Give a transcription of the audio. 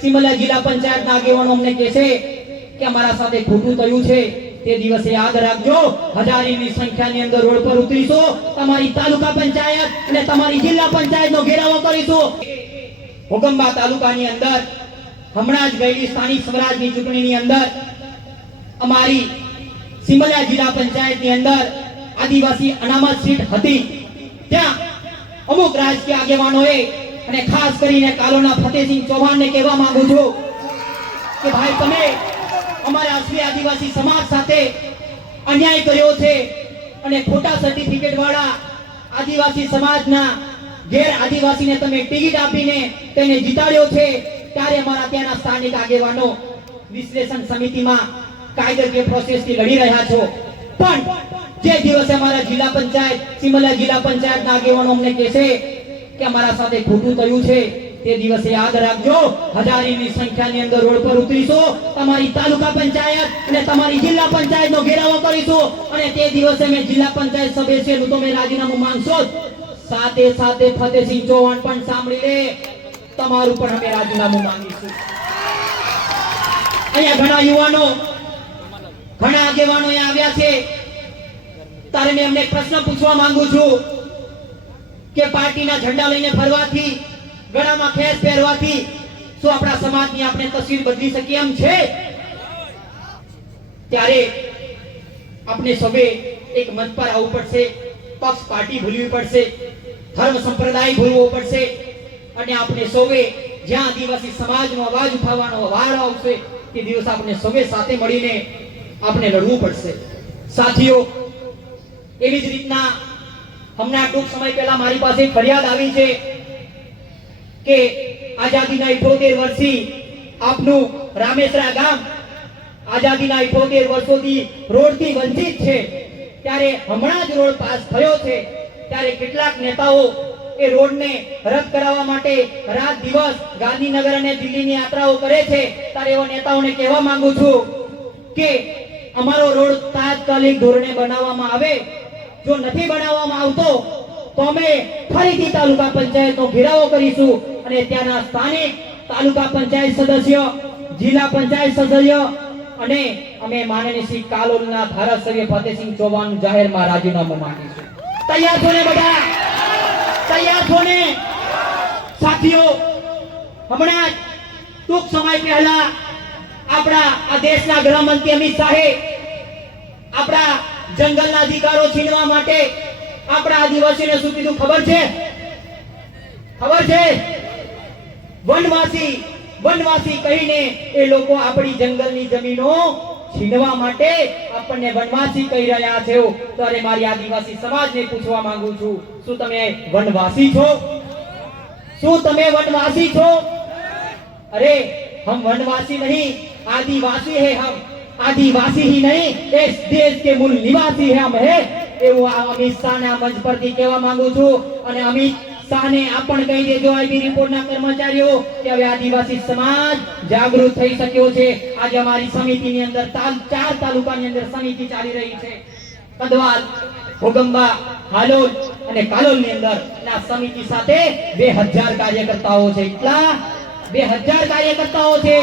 સિમલા જિલ્લા પંચાયતના આગેવાનો અમને કહે છે કે અમારા સાથે ખોટું થયું છે, તે દિવસે યાદ રાખજો, હજારીની સંખ્યાની અંદર રોડ પર ઉતરીશું, તમારી તાલુકા પંચાયત અને તમારી જિલ્લા પંચાયતનો ઘેરાવો કરીશું. ઘોગંબા તાલુકાની અંદર હમણાં જ ગયેલી સ્થાનિક સ્વરાજની ચૂંટણીની અંદર અમારી સિમલા જિલ્લા પંચાયતની અંદર આદિવાસી અનામત સીટ હતી. ત્યાં અમુક રાજકીય આગેવાનોએ અને ખાસ કરીને કાલોના ફતેહસિંહ ચૌહાણને કહેવા માંગુ છું કે ભાઈ તમે અમારા અસલી આદિવાસી સમાજ સાથે અન્યાય કર્યો છે અને ખોટા સર્ટિફિકેટ વાળા આદિવાસી સમાજના ગેર આદિવાસીને તમે ટિકિટ આપીને તેને જીતાડ્યો છે. ત્યારે અમારા ત્યાંના સ્થાનિક આગેવાનો વિશ્લેષણ સમિતિમાં કાયદાકીય પ્રોસેસથી લડી રહ્યા છો. પણ જે દિવસે અમારા જિલ્લા પંચાયત સિમલા જિલ્લા પંચાયતના આગેવાનો અમને કહે છે કે અમારા સાથે ખોટું થયું છે, તે દિવસે યાદ રાખજો, હજારીની સંખ્યાની અંદર રોડ પર ઉતરીશું, તમારી તાલુકા પંચાયત અને તમારી જિલ્લા પંચાયતનો ઘેરાવો કરીશું. અને તે દિવસે મેં જિલ્લા પંચાયત સભ્ય છે તો મેં રાજીનામું માંગશો. સાથે સાથે ફતેહસિંહ ચૌહાણ પણ સાંભળી લે, તમારું પણ અમે રાજીનામું માંગીશું. અહીંયા ઘણા યુવાનો ઘણા આગેવાનો આવ્યા છે. તારે મેં એમને પ્રશ્ન પૂછવા માંગુ છું કે પાર્ટીના ઝંડા લઈને ફરવાથી, ગળામાં ખેસ પહેરવાથી શું આપણા સમાજની આપણે તસવીર બદલી શકીએ એમ છે? ત્યારે આપણે સૌએ એક મંચ પર આવવું પડશે, પક્ષ પાર્ટી ભૂલવી પડશે, ધર્મ સંપ્રદાય ભૂલવો પડશે અને આપણે સૌએ જ્યાં આદિવાસી સમાજનો અવાજ ઉઠાવવાનો વાર આવશે તે દિવસ આપણે સૌએ સાથે મળીને આપણે લડવું પડશે. સાથીઓ, એવી જ રીતના હમણાં ટૂંક સમય પહેલા મારી પાસે ફરિયાદ આવી છે કે આઝાદીના 78 વર્ષથી આપનું રામેસરા ગામ આઝાદીના 78 વર્ષોથી રોડથી વંચિત છે. ત્યારે હમણાં જ રોડ પાસ થયો છે, ત્યારે કેટલાક નેતાઓ એ રોડને રદ કરાવવા માટે રાત દિવસ ગાંધીનગર અને દિલ્હીની યાત્રાઓ કરે છે. ત્યારે એવા નેતાઓને કહેવા માંગુ છું કે અમારો રોડ તાત્કાલિક ધોરણે બનાવવામાં આવે. જો નથી બનાવવામાં આવતો તો અમે ફરીથી તાલુકા પંચાયતનો ઘેરાવો કરીશું અને ત્યાંના સ્થાનિક તાલુકા પંચાયત સદસ્ય, જિલ્લા પંચાયત સદસ્ય અને અમે માનનીય શ્રી કાલોલના ધારાસભ્ય ફતેહસિંહ ચૌહાણ જાહેરમાં રાજીનામું માંગીશું. તૈયાર છો ને બધા? તૈયાર છો ને? સાથીઓ, હમણાં ટૂંક સમય પહેલા આપણા આ દેશના ગૃહમંત્રી અમિત શાહે આપણા જંગલના અધિકારો છીનવા માટે આપણા આદિવાસીઓને શું કીધું ખબર છે? ખબર છે? વનવાસી વનવાસી કહીને એ લોકો આપણી જંગલની જમીનો છીનવા માટે આપણને વનવાસી કહી રહ્યા છે. ત્યારે મારી આદિવાસી સમાજને પૂછવા માંગુ છું, શું તમે વનવાસી છો? શું તમે વનવાસી છો? अरे हम वनवासी नहीं, आदिवासी है हम. आदिवासी ही नहीं, इस देश के मूल निवासी है हम है. એવું અમિત શાહના મંચ પરથી કહેવા માંગુ છું. અને અમિત શાહને આ પણ કહી દેજો આઈબી રિપોર્ટના કર્મચારીઓ કે હવે આદિવાસી સમાજ જાગૃત થઈ શક્યો છે. આજે અમારી સમિતિની અંદર 4 તાલુકાની અંદર સમિતિ ચાલી રહી છે. કદવાલ, ઘોગંબા, હાલોલ અને કાલોલની અંદર આ સમિતિ સાથે 2000 કાર્યકર્તાઓ છે. એટલા 2000 કાર્યકર્તાઓ છે.